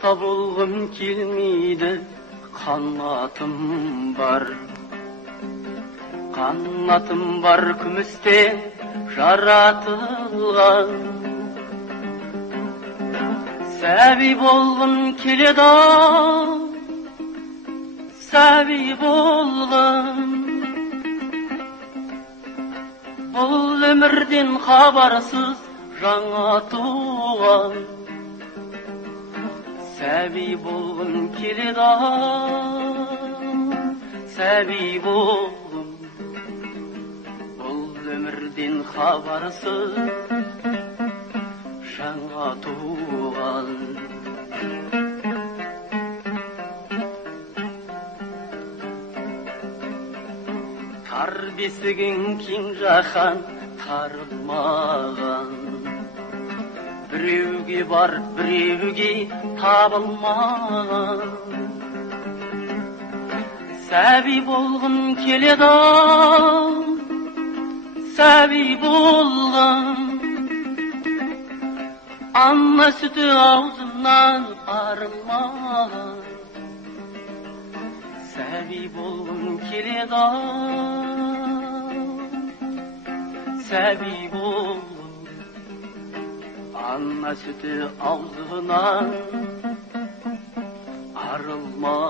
Құста болғым келмейді, қанатым бар. Қанатым бар күмістен жаратылған. Сәби болғым келеді, сәби болғым. Бұл өмірден хабарсыз жаңа туған. Сәби болғым келеді, сәби болғым. Бұл өмірден хабарсыз жаңа туған. Тар бесігің кең жаһан тарылмаған. Біреуге бар, біреуге табылмаған. Сәби болғым келеді, сәби болғым. Ана сүті аузымнан арылмаған. Сәби болғым келеді, сәби болғым. Ана сүті аузынан арылмаған.